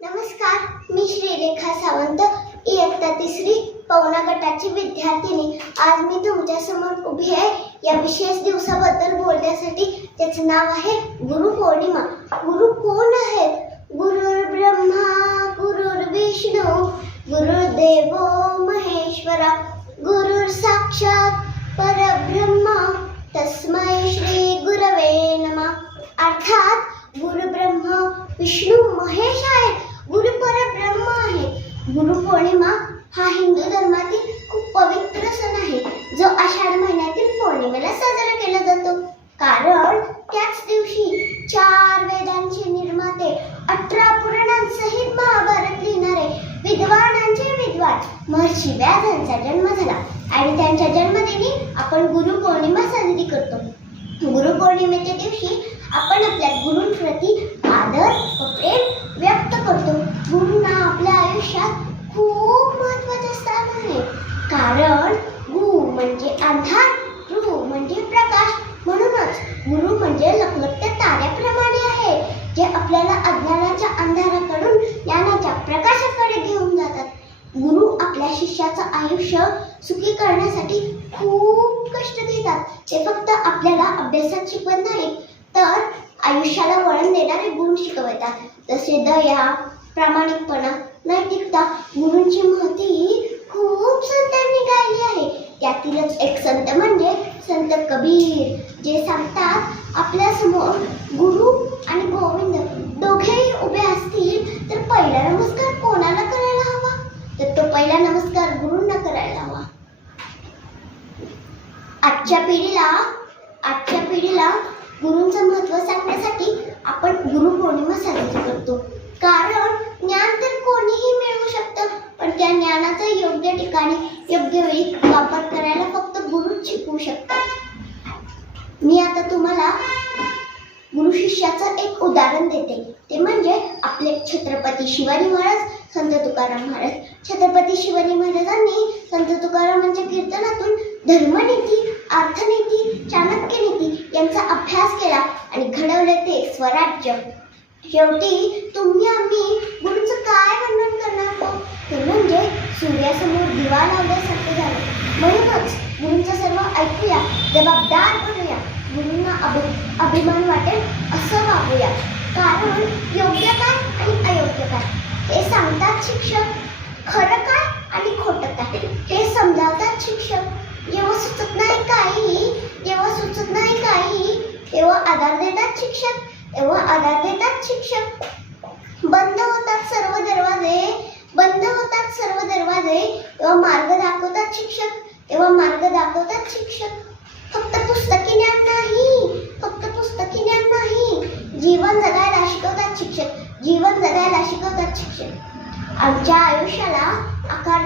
नमस्कार, मी श्रीरेखा सावंत, इयत्ता 3री पवना गटाची विद्यार्थिनी. आज मी तुमच्या समोर उभी आहे या विशेष दिवसाबद्दल बोलण्यासाठी, ज्याचं नाव आहे गुरुपौर्णिमा. गुरु कोण आहेत? गुरुर्ब्रह्मा गुरुर्विष्णू गुरुर्देवो महेश्वरा गुरुर साक्षात परब्रह्म तस्मै श्री गुरवे नमः. अर्थात गुरुब्रह्मा विष्णू महेश आहेत, गुरु परब्रह्म आहेत. गुरुपौर्णिमा हा हिंदू धर्मातील खूप पवित्र सण आहे, जो आषाढ महिन्यातील पौर्णिमेला साजरा केला जातो. कारण त्याच दिवशी 4 वेदांचे निर्माते, 18 पुराणांसहित महाभारत लिहिणारे विद्वानांचे विद्वान महर्षी व्यास यांचा जन्म झाला आणि त्यांच्या जन्मदिनी आपण गुरुपौर्णिमा साजरी करतो. गुरुपौर्णिमेच्या दिवशी आपण आपल्या गुरूंप्रती आदर व प्रेम व्यक्त करतो. गुरूंना आपल्या आयुष्यात खूप महत्त्वाचे स्थान आहे. कारण गु म्हणजे अंधार, रु म्हणजे प्रकाश. म्हणूनच गुरु म्हणजे लखलखत्या ताऱ्याप्रमाणे आहे, जे आपल्याला अज्ञानाच्या अंधाराकडून ज्ञानाच्या प्रकाशाकडे घेऊन जातात. गुरु आपल्या शिष्याचं आयुष्य सुखी करण्यासाठी खूप कष्ट घेतात. ते फक्त आपल्याला अभ्यासात शिकवत नाहीत, तर आयुष्याला वळण देणारे गुण शिकवतात. जसे दया, प्रामाणिकपणा, नैतिकता. गुरूंची महती खूप संतांनी गायली आहे. त्यातीलच एक संत म्हणजे संत कबीर, जे सांगतात आपल्या समोर गुरु आणि गोविंद दोघेही उभे असतील तर पहिला नमस्कार कोणाला करायला हवा? तर तो पहिला नमस्कार गुरूंना करायला हवा. आजच्या पिढीला गुरूंचं महत्त्व सांगण्यासाठी आपण गुरुपौर्णिमा साजरी करतो. कारण ज्ञान तर कोणीही मिळवू शकतं, पण त्या ज्ञानाचा योग्य ठिकाणी योग्य वेळी वापर करायला फक्त गुरुच शिकवू शकतात. मी आता तुम्हाला गुरु शिष्याचं एक उदाहरण देते. ते म्हणजे आपले छत्रपती शिवाजी महाराज, संत तुकाराम महाराज. छत्रपती शिवाजी महाराजांनी संत तुकारामांच्या कीर्तनातून धर्मनीती, अर्थनीती, चाणक्यनीती यांचा अभ्यास केला आणि घडवले ते स्वराज्य. शेवटी तुम्ही आम्ही गुरूचं काय वर्णन करणार आहोत? ते म्हणजे सूर्यासमोर दिवा लावल्यासारखं झालं. म्हणूनच गुरूंचं सर्व ऐकूया, जबाबदार बनूया, गुरूंना अभिमान वाटेल असं वागूया. कारण योग्य काय आणि अयोग्य काय हे सांगतात शिक्षक, खरं काय आणि खोटं काय हे समजावतात शिक्षक. जेव्हा सुचत नाही काही तेव्हा आधार देतात शिक्षक. बंद होतात सर्व दरवाजे तेव्हा मार्ग दाखवतात शिक्षक. फक्त पुस्तकी ज्ञान नाही, जीवन जगायला शिकवतात शिक्षक. आमच्या आयुष्याला आकार